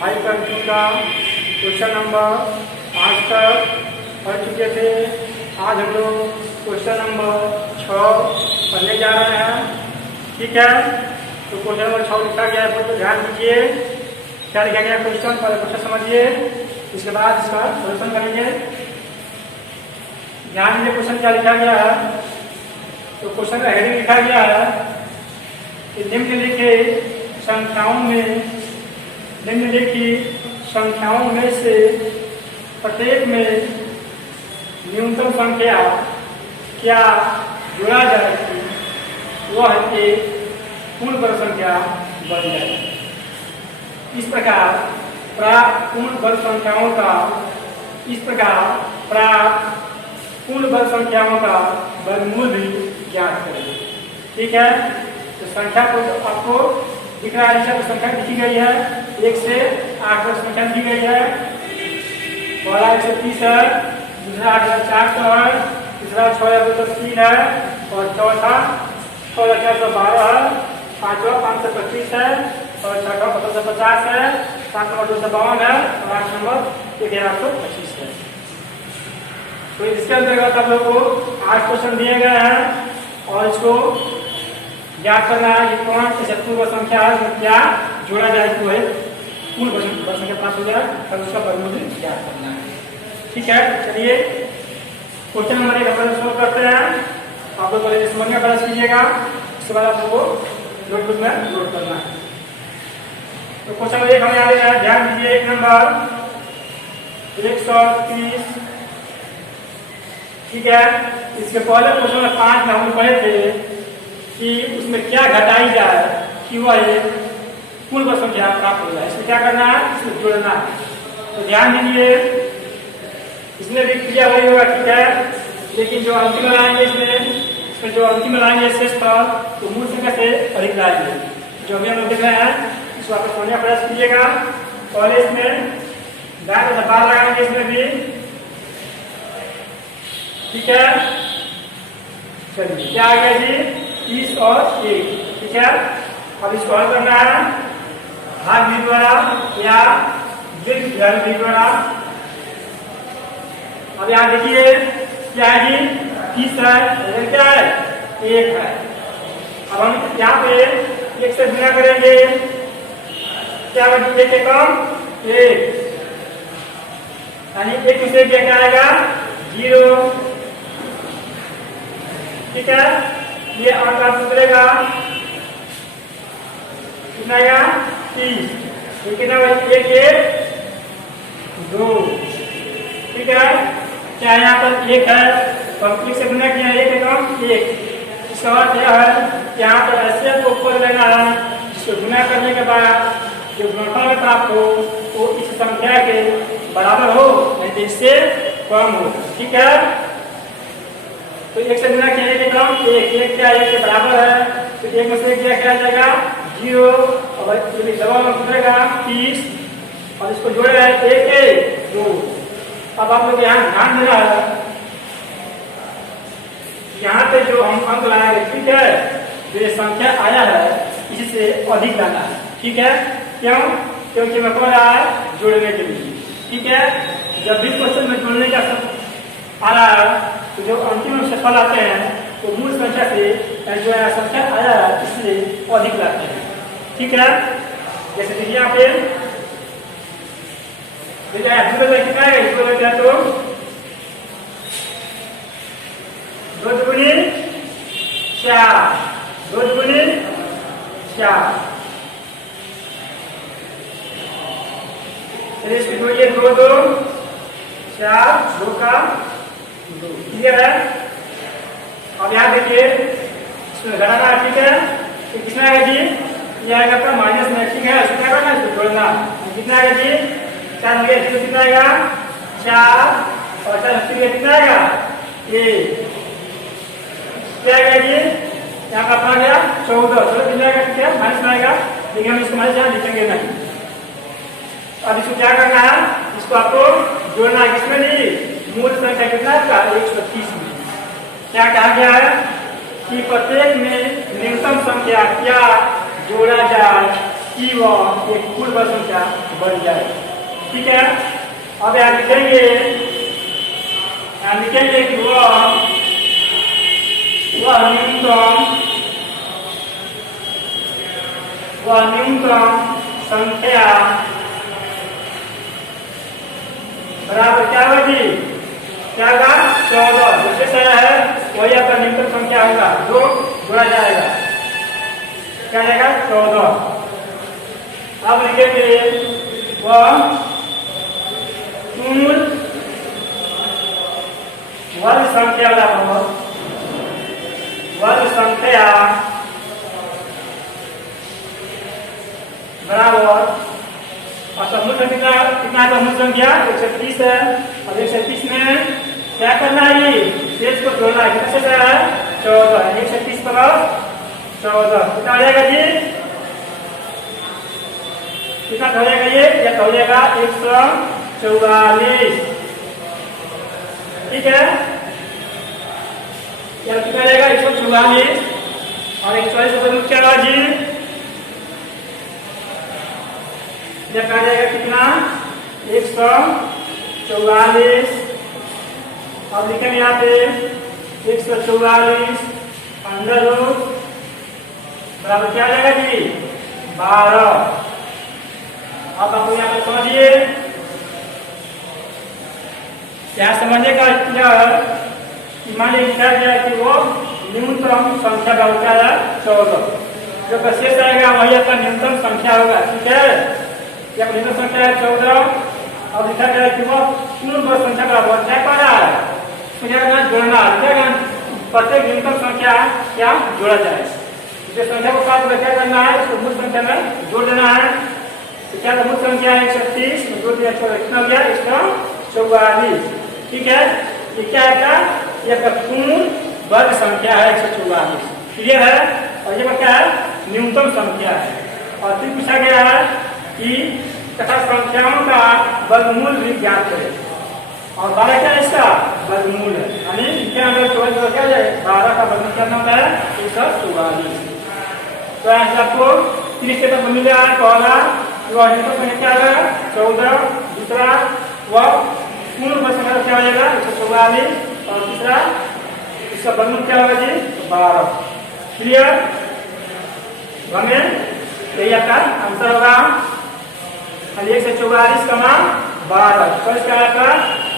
5 country का question number 5 तक पढ़ चुके थे। आज हम लोग क्वेश्चन नंबर 6 पढ़ने जा रहे हैं। ठीक है, तो क्वेश्चन नंबर 6 लिखा गया है, तो ध्यान दीजिए क्या लिखा गया क्वेश्चन। पहले क्वेश्चन समझिए, इसके बाद इसका सॉल्यूशन करेंगे। ध्यान दीजिए क्वेश्चन क्या लिखा गया है। तो क्वेश्चन का हेडिंग लिखा गया है कि निम्नलिखित संख्याओं में से प्रत्येक में न्यूनतम संख्या क्या जोड़ा जाएगी, वह एक पूर्ण वर्ग संख्या बन जाएगी। इस प्रकार प्राप्त पूर्ण वर्ग संख्याओं का वर्गमूल भी ज्ञात करेंगे। ठीक है, तो संख्या को आपको दिख रहा है, तो संख्या लिखी गई है 1 से 8 तक संख्या दी गई है। पहला 130 है, दूसरा 8400 है, तीसरा 6203 है और चौथा 6412 है, पांचवा 525 है और छठा 1750 है, 7 नंबर 252 है और 8 नंबर 1125 है। तो इसके अंतर्गत आप लोगों को 8 क्वेश्चन दिए गए हैं और इसको ज्ञात करना है कि कौन सी पूर्ण संख्या है, क्या जोड़ा जाए तो है पूर्ण वर्ग संख्या प्राप्त हो जाए और उसका वर्गमूल ज्ञात करना है। ठीक है, चलिए क्वेश्चन नंबर 1 अपन सोल्व करते हैं। आप लोग पहले समझ में प्रयास कीजिएगा, उसके बाद आप लोगों को नोटबुक में नोट करना है। तो क्वेश्चन नंबर 1 हमें आ गया है, ध्यान दीजिए। 1 नंबर 130। ठीक है, इसके पहले क्वेश्चन नंबर 5 में हम पढ़े थे कि उसमें क्या घटाई जाए कि वह एक पूर्ण वर्ग संख्या प्राप्त हो जाए। इसमें क्या करना है, इसमें जोड़ना है। तो ध्यान दीजिए, इसमें भी क्रिया वही होगा। ठीक है, लेकिन जो अंतिम लाएंगे इसमें जो अंतिम लाएंगे शेषफल तो मूल संख्या से अधिक लाएंगे। जो अभी हम लोग देख रहे हैं इसको आप समझने का प्रयास कीजिएगा। पहले इसमें दाएं तरफ बार लगाएंगे, इसमें भी। ठीक है, चलिए क्या आ गया जी, 30 और 1। ठीक है, अब इसको हल करना है भाग भी द्वारा या दीर्घ भी द्वारा। अब यहाँ देखिए क्या है जी, 30 है, क्या है 1 है। अब हम यहाँ पे 1 से गुणा करेंगे, क्या बचेगा, 1 के कम 1, यानी 1 से क्या आएगा 0। ठीक है, ये अंक आप उतरेगा कितना आएगा 30। ये कितना 1 2। ठीक है, क्या यहाँ पर 1 है तो हम 1 से गुना किया, 1 के कम 1। इसका अर्थ यह है कि यहाँ पर ऐसे को खोल लेना है जिसको गुना करने के बाद जो गुणनफल में प्राप्त हो वो इस संख्या के बराबर हो, नहीं तो इससे कम हो। ठीक है, तो 1 से गुना किया 1 के कम 1 क्या 1 के बराबर है, तो 1 में से क्या आ जाएगा 0 और डबल में उतरेगा 30 और इसको जोड़े रहे 1 2। अब आप लोग यहाँ ध्यान देना है, यहाँ पे जो हम अंक लाएंगे, ठीक है, जो ये संख्या आया है इससे अधिक लाना है। ठीक है, क्यों, क्योंकि मैं कह रहा है जोड़ने के लिए। ठीक है, जब भी क्वेश्चन में जोड़ने का आ रहा है तो जो अंतिम शेषफल आते हैं तो मूल संख्या से जो संख्या आया है इससे अधिक लाते हैं। ठीक है, जैसे देखिए यहाँ पे कितना है, 2 तो 2 दुगुनी 4, 2 दुगुनी 4। चलिए इसकी जोड़िए 2 2 4, 2 का 2। क्लियर है। अब यहाँ देखिए इसमें घटाना है। ठीक है, तो कितना आएगा जी, ये आएगा आपका माइनस में। ठीक है, इसको क्या करना है, इसको जोड़ना। कितना आएगा जी, 4 कितना आएगा 4 और 4 कितना आएगा 1। क्या आएगा जी, यहाँ का अपना गया 14, चलो कितना आएगा, ठीक है माइनस में आएगा, लेकिन हम इसको माइनस यहाँ लिखेंगे नहीं। अब इसको क्या करना है, इसको आपको जोड़ना है, किसमें नहीं, मूल संख्या कितना है 130 में। क्या कहा गया है कि प्रत्येक में न्यूनतम संख्या क्या जोड़ा जाए कि वह एक पूर्ण वर्ग संख्या बन जाए। ठीक है, अब यहाँ लिखेंगे कि वह न्यूनतम संख्या बराबर क्या होगी, क्या होगा 14। जैसे सारा है वही आपका न्यूनतम संख्या होगा जो जोड़ा जाएगा, क्या जाएगा 14। अब लिखेंगे वह पूर्ण वर्ग संख्या बराबर और समूह संख्या कितना है, समूह संख्या 130 है। अब 130 में क्या करना है, ये शेष को जोड़ना है। कितना शेष है 14, 130 प्लस 14 कितना हो जाएगा जी, कितना हो जाएगा ये हो जाएगा 144। ठीक है, कितना रहेगा 144 और 144 क्या होगा जी, यह कहा जाएगा कितना 144। अब लिखेंगे यहाँ पे 144 अंडर रूट बराबर क्या आ जाएगा जी 12। अब आप यहाँ पे समझिए क्या समझने का मान लीजिए लिखा गया कि वो न्यूनतम संख्या का होता है 14, जो शेष आएगा वही आपका न्यूनतम संख्या होगा। ठीक है, यह न्यूनतम संख्या है 14। अब लिखा गया कि वो पूर्ण वर्ग संख्या का वर्ग क्या पा रहा है, जोड़ना है, प्रत्येक न्यूनतम संख्या क्या जोड़ा जाए। इसे संख्या को साथ में क्या करना है, उसको मूल संख्या में जोड़ देना है। क्या मूल संख्या है 130 जोड़ दिया 14, कितना हो गया 144। ठीक है, ये क्या है, यह पूर्ण वर्ग संख्या है 144। क्लियर है, और ये क्या है न्यूनतम संख्या है। और फिर पूछा गया है कि तथा संख्याओं का वर्गमूल भी ज्ञात करें, और 12 क्या है इसका वर्गमूल है, यानी क्या अगर 14 क्या जाए 12 का वर्गमूल क्या होता है 144। तो ऐसे आपको 3 स्टेप में मिल रहा है। पहला वह न्यूनतम संख्या क्या है 14, दूसरा वह पूर्ण वर्ग संख्या क्या हो जाएगा 144, और तीसरा इसका वर्गमूल क्या होगा जी 12। क्लियर, हमें यही आपका आंसर होगा 144 का मान 12। तो इसका आपका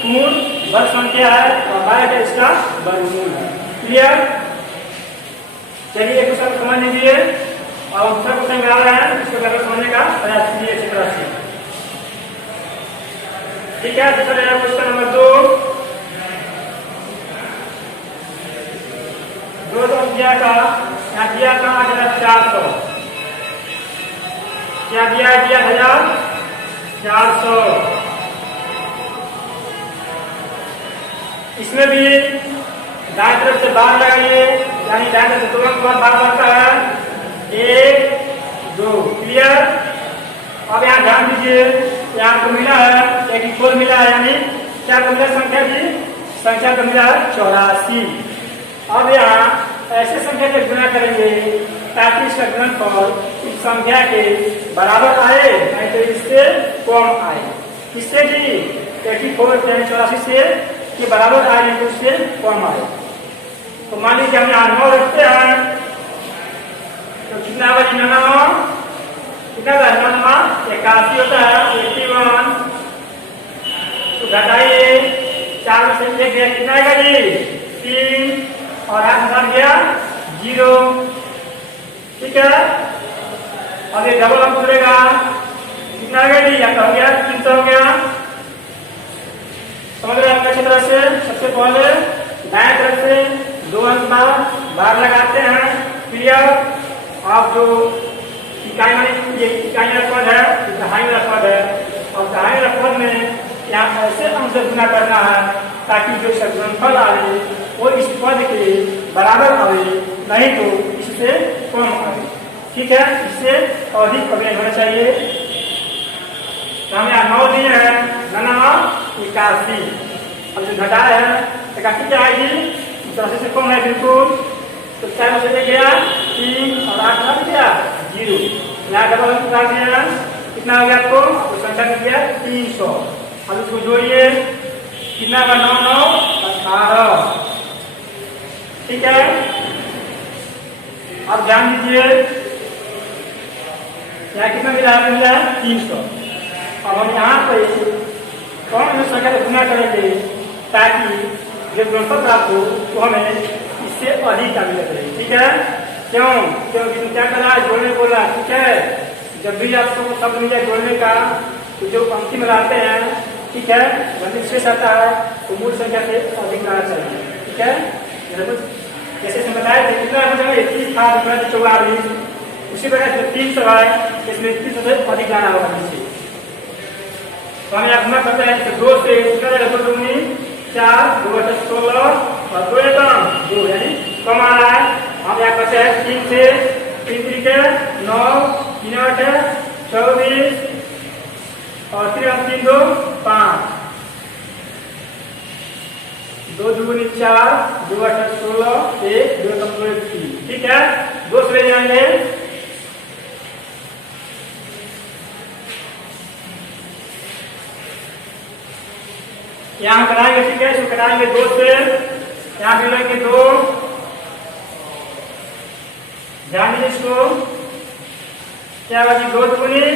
पूर्ण वर्ग संख्या है और 12 का इसका वर्गमूल है। क्लियर, चलिए एक क्वेश्चन समझ लीजिए और दूसरा क्वेश्चन आ रहा है, इसको समझने का प्रयास कीजिए अच्छी तरह से। ठीक है, दूसरा क्वेश्चन नंबर 2 दिया था 400, क्या दिया 1400। इसमें भी दाएं तरफ से बार लगाइए, यानी दाएं तरफ से तुरंत बार बनता है 1 2। क्लियर, अब यहाँ ध्यान दीजिए, यहाँ को मिला है एक इक्वल मिला है, यानी क्या को मिला संख्या जी, संख्या को मिला है 84। अब यहाँ ऐसे संख्या से गुणा करेंगे ताकि इसका गुणनफल इस संख्या के बराबर आए, नहीं तो इससे कम आए। किससे जी 84 से के बराबर आए, नहीं तो उससे कम आए। तो मान लीजिए हम यहाँ 9 रखते हैं, तो कितना होगा जी 9 कितना होगा 9 81 होता है 81। तो घटाइए 4 में से 1 गया, कितना आएगा जी 3 और 8 हट गया 0। ठीक है, अब ये डबल अंक जुड़ेगा, कितना आ गया जी या हो गया 300 हो गया। समझ रहे हैं अच्छी तरह से। सबसे पहले दाएं तरफ से 2 अंक बार लगाते हैं। क्लियर, आप जो इकाई वाली ये इकाई वाला पद है, दहाई वाला पद है, और दहाई वाला पद में यहाँ ऐसे अंक से गुना करना है ताकि जो गुणनफल आए वो इस पद के बराबर आए, नहीं तो इससे कम आए। ठीक है, इससे अधिक अवयव होना चाहिए। तो हमें 9 दिए हैं 9 81, अब जो घटाया है 81 क्या आएगी 84 से कम है बिल्कुल। तो 4 में से गया 3 और 8 हट गया 0। यहाँ डबल डाल दिया, कितना हो गया आपको? तो संख्या मिल गया 300। अब इसको जोड़िए, कितना का 9 9 18। ठीक है, अब ध्यान दीजिए यहाँ कितना मिला है? 300। अब हम यहाँ पे कौन सी संख्या को गुना करेंगे ताकि जब गुणनफल प्राप्त हो तो हमें इससे अधिक का मिला करें। ठीक है, क्यों? क्योंकि क्या करा? जोड़ने बोला। ठीक है, जब भी आपको शब्द मिल जाए जोड़ने का तो जो पंक्ति में लाते हैं, ठीक है, गणित शेष आता है तो मूल संख्या से अधिक लाना चाहिए। ठीक है, जैसे बताया थे कितना 30 था, 44, उसी प्रकार जो 300 है इसमें 300 से अधिक लाना होगा नीचे। तो हमें अपना पता है 2 से 4 2 16 और 2 2 यानी कम आ रहा है। हम यहाँ करते हैं 3 से 3 3 9 3 8 24 और 3 2 5 2 2 4 2 8 16 1 2 3। ठीक है, 2 से ले जाएंगे यहाँ कराएंगे। ठीक है, इसको कराएंगे 2 से, यहाँ मिलेंगे 2। ध्यान दीजिए इसको, क्या बाजी? 2 दूनी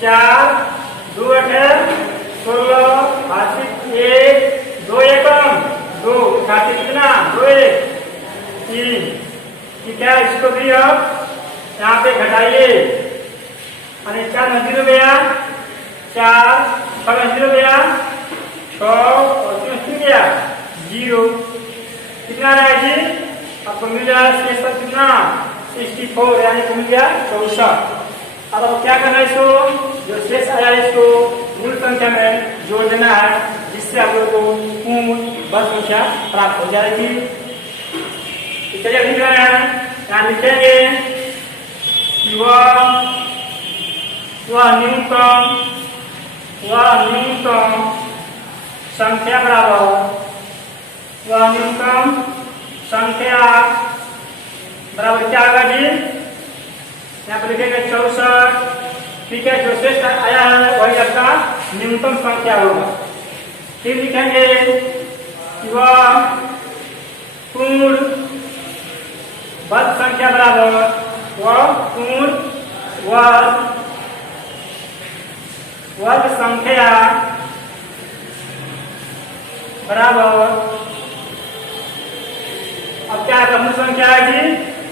4 2 8 16 1 2 1 2 खाते कितना? 2 1 3। ठीक है, इसको भी अब यहाँ पे घटाइए, यानी 4 0 गया, 4 6 0 गया, 6 और 3 गया 0। कितना रहा जी? आपको मिल जाए शेष पर कितना? 64 यानी मिल गया 64। अब क्या करना है? इसको जो शेष आया इसको मूल संख्या में जोड़ देना है, जिससे आप लोगों को पूर्ण वर्ग संख्या प्राप्त हो जाएगी। चलिए लिख रहे हैं, यहाँ लिखेंगे कि वह न्यूनतम संख्या बराबर क्या होगा जी? यहाँ पर लिखेंगे 64। ठीक है, जो शेष आया है वही आपका न्यूनतम संख्या होगा। फिर लिखेंगे कि वह पूर्ण वर्ग संख्या बराबर वर्ग संख्या बराबर। अब क्या है? मूल संख्या है जी,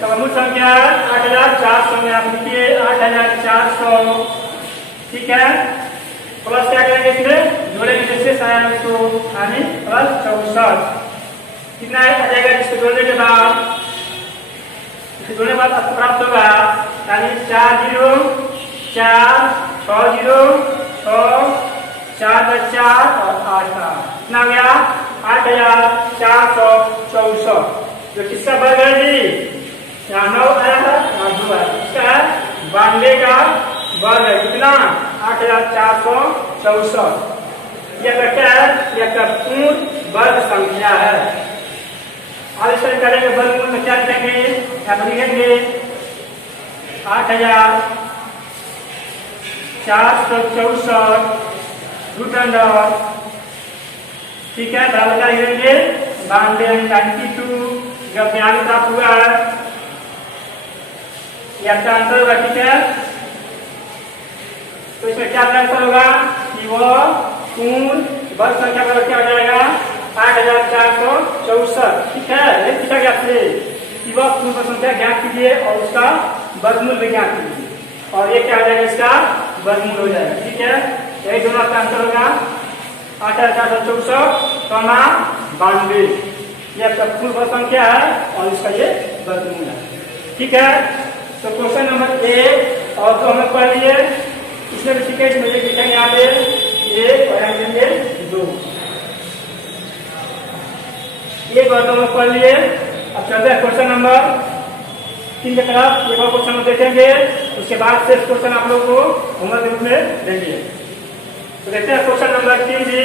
तो मूल संख्या 8400 में आप लिखिए 8400। ठीक है, प्लस क्या करेंगे? इसमें जोड़ेंगे जैसे आया इसको, यानी प्लस 64। कितना आ जाएगा? इसको जोड़ने के बाद आपको प्राप्त होगा, यानी 4 0 4 6 0 6 4 4 और 8 कितना हो गया? 8464। जो किसका वर्ग है जी? यहाँ 9 आया है, यहाँ 2 आया, इसका है 92 का वर्ग है। कितना? 8464। यह क्या है? यह पूर्ण वर्ग संख्या है। अब इस तरह करेंगे वर्गमूल में क्या लिखेंगे? यहाँ पर लिखेंगे 8464 रूट अंडर। ठीक है, बराबर क्या लिखेंगे? 92 जब ध्यान प्राप्त हुआ है यह का आंसर होगा। ठीक है, तो इसमें क्या आंसर होगा कि वो पूर्ण वर्ग संख्या का क्या हो जाएगा? 8464। ठीक है, ये पूछा गया आपसे कि वह पूर्ण वर्ग संख्या ज्ञात कीजिए और उसका वर्गमूल भी ज्ञात कीजिए, और ये क्या हो जाएगा? इसका वर्गमूल हो जाएगा। ठीक है, यही दोनों आपका आंसर होगा 8464, 92। ये आपका पूर्ण वर्ग संख्या है और इसका ये वर्गमूल है। ठीक है, तो क्वेश्चन नंबर 1 और 2 हमें पढ़ लिए। इसमें भी ठीक है, इसमें लिखेंगे यहाँ पे 1 और यहाँ लिखेंगे 2। एक और 2 में पढ़ लिए। अब चलते हैं क्वेश्चन नंबर 3 की तरफ। एक और क्वेश्चन देखेंगे, उसके बाद से क्वेश्चन आप लोग को होमवर्क रूप में देंगे। तो देखते हैं क्वेश्चन नंबर 3 जी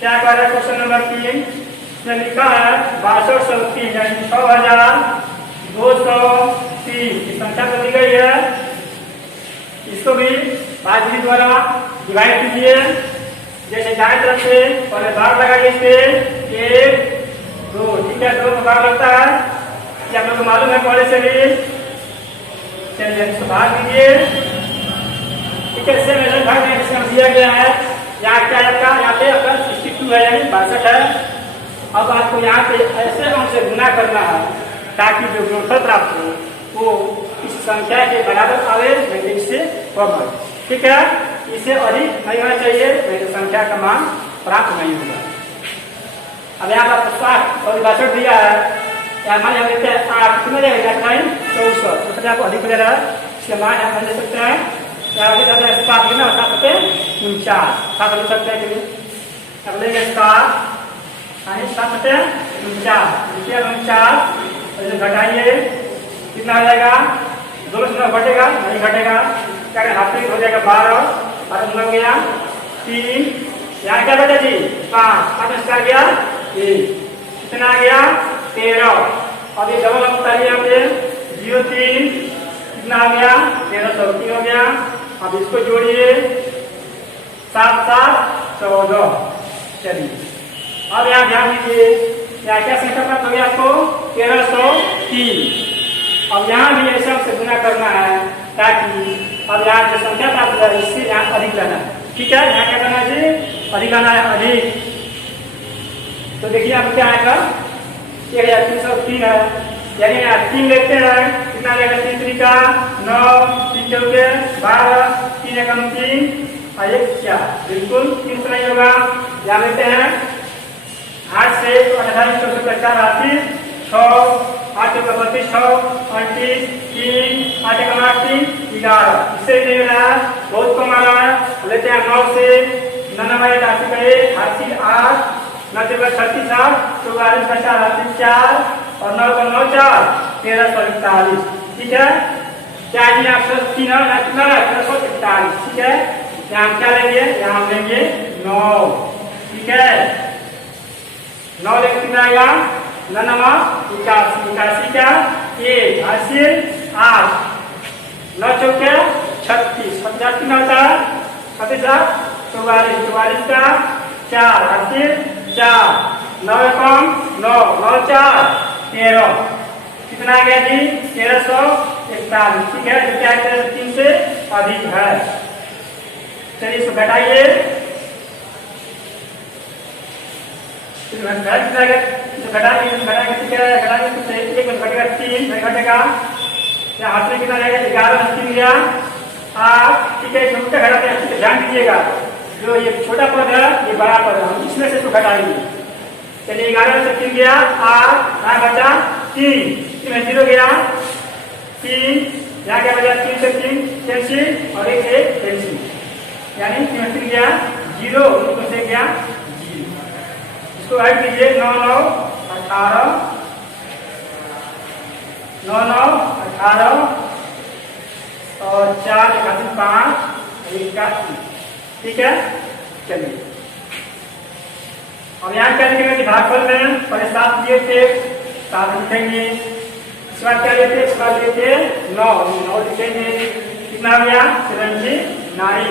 क्या कह रहा है। क्वेश्चन नंबर 3 में लिखा है 62 यानी 6200 3 इस संख्या तो दी गई है, इसको भी भाजनी द्वारा डिवाइड कीजिए। जैसे दाएं तरफ से पहले भाग लगाइए इस पे 1 2, ठीक है, 2 का भाग लगता है, ये आप लोग को मालूम है पहले से भी। चलिए इसको भाग दीजिए, ठीक है, इससे मेरे भाग में इसका दिया गया है। यहाँ क्या है, यहाँ पे आपका 62 है, यानी 62 है। अब आपको यहाँ पे ऐसे अंक से गुना करना है ताकि जो गुणनफल प्राप्त हो वो इस संख्या के बराबर आवे, नहीं इससे कम है, ठीक है। इससे अधिक नहीं होना चाहिए, नहीं तो संख्या का मान प्राप्त नहीं होगा। अब यहाँ पर 62 दिया है, यहाँ मान लेते हैं 8 कितना जाएगा, 64, तो सबसे आपको अधिक हो जाएगा, इसके मान आप ले सकते हैं। यहाँ कितना 7 49, 7 ले सकते हैं, अब लेंगे 7 घटाइए, कितना हो जाएगा, दोनों से घटेगा, नहीं घटेगा, क्या हाथ में हो जाएगा 12 हो गया 3, यहाँ क्या बेटा जी 5 5 गया 1, कितना आ गया 13। अब ये डबल अंक उतारिए यहाँ पे 03, कितना आ गया 1303 हो गया। अब इसको जोड़िए 7 7 14। चलिए अब यहाँ ध्यान दीजिए, यहाँ क्या संख्या प्राप्त हो गया आपको 1303। अब यहाँ भी ऐसा से गुना करना है ताकि अब यहाँ जो संख्या प्राप्त है इससे यहाँ अधिक लाना है, ठीक है। यहाँ क्या करना है जी, अधिक लाना है, अधिक। तो देखिए आप क्या आएगा 1303 है, यानी यहाँ 3 लेते हैं, कितना लेगा 3 3 का 9, 3 चौके 12, 3 एकम 3 और 1 4, बिल्कुल 3 नहीं होगा। यहाँ लेते हैं 8 से 28 4 4 8 6 8 का 32 6 38 3 8 का 8 3 11, इससे नहीं हो रहा, बहुत कम आ रहा है। लेते हैं 9 से 99 80 का 1 80 8 90 का 36 8 44 का 4 80 4 और 9 का 9 4 1341, ठीक है। क्या जी आप 3 कितना 1341, ठीक है। यहाँ क्या लेंगे, यहाँ लेंगे 9, ठीक है। 9 लेके कितना आएगा 99 81 81 का 1 80 8 9 चौके 36 50 कितना होता है 37 44 44 का 4 80 4 9 कम 9 9 4 13, कितना आ गया जी 1341, ठीक है। जो क्या 3 से अधिक है। चलिए इसको घटाइए, घटाएंगे ठीक है, घटाएंगे तो 1 घटेगा 3 नहीं घटेगा, यहाँ हाथ में कितना रहेगा 11 3 गया 8, ठीक है। इसमें क्या घटाते हैं, ध्यान दीजिएगा, जो ये छोटा पद है ये बड़ा पद है, हम इसमें से इसको घटाएंगे। चलिए 11 से 3 गया 8, यहाँ बचा 3, 0 गया 3, यहाँ क्या बचा 3 से 3 कैंसिल और 1 से कैंसिल, यानी 3 गया 0, 2 से गया 0। इसको ऐड कीजिए 9 9 18 9 9 18 और 4 5 1 का 3, ठीक है। चलिए अब यहाँ क्या लिखेंगे, भागफल में पहले 7 दिए थे 7 लिखेंगे, इसके बाद क्या लेते, इसके बाद लेते 9 9 लिखेंगे, कितना हो गया 79।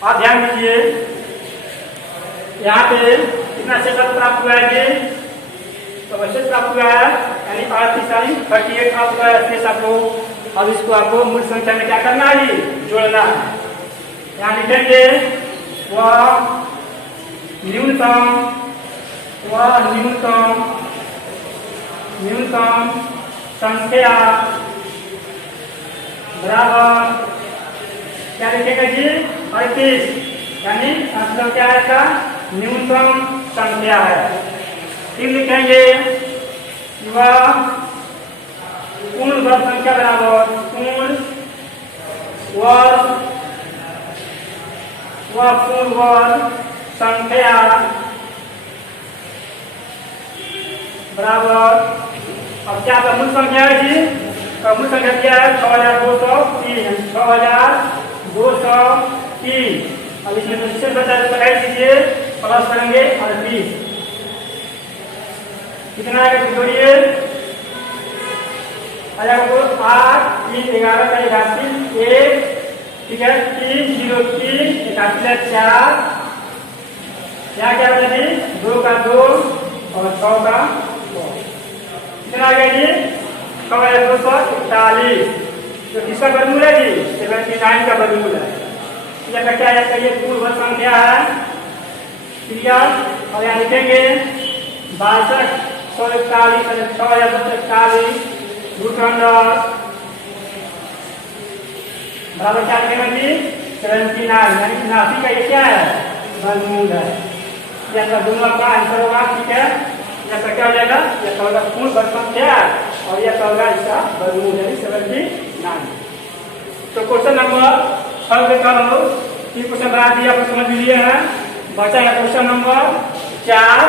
आप ध्यान दीजिए यहाँ पे कितना शेष प्राप्त हुआ है, तो शेष प्राप्त हुआ है यानी 38 प्राप्त हुआ है शेष आपको। अब इसको आपको मूल संख्या में क्या करना है, जोड़ना है। यहाँ लिखेंगे वह न्यूनतम संख्या बराबर क्या लिखेगा जी 38, यानी मतलब क्या है इसका न्यूनतम संख्या है। फिर लिखेंगे वह पूर्ण वर्ग संख्या बराबर पूर्ण वर्ग संख्या बराबर, अब क्या मूल संख्या है जी, मूल संख्या क्या है 6203 6203। अब इसमें निश्चित बताइए दीजिए, प्लस करेंगे 38, कितना है जोड़िए आया आपको 8 3 11 का 81 1 ठीक है 3 0 3 81 4 यहाँ क्या बचा जी 2 का 2 और 6 का 2 कितना आ गया जी 241 तो किसका वर्गमूल है जी 79 का वर्गमूल है। यह क्या है ये पूर्ण संख्या है ठीक है और यहाँ लिखेंगे 62 141 641 रूट अंडर बराबर क्या लिखेगा जी 79 यानी 79 का ये क्या है वर्गमूल है। यह दोनों आपका आंसर होगा ठीक है। यह क्या हो जाएगा यह होगा पूर्ण वर्ग संख्या और यह होगा इसका वर्गमूल है 79। तो क्वेश्चन नंबर 6 देखा हो 3 क्वेश्चन बना दिया आप समझ लिए हैं। बचा है क्वेश्चन नंबर 4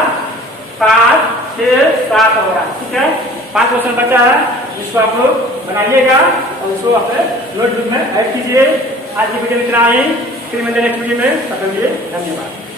5 6 7 होगा ठीक है 5 क्वेश्चन बचा है जिसको आप लोग बनाइएगा और उसको अपने नोटबुक में ऐड कीजिए। आज की वीडियो में इतना ही फिर मिलते हैं नेक्स्ट वीडियो में। तब तक के लिए धन्यवाद।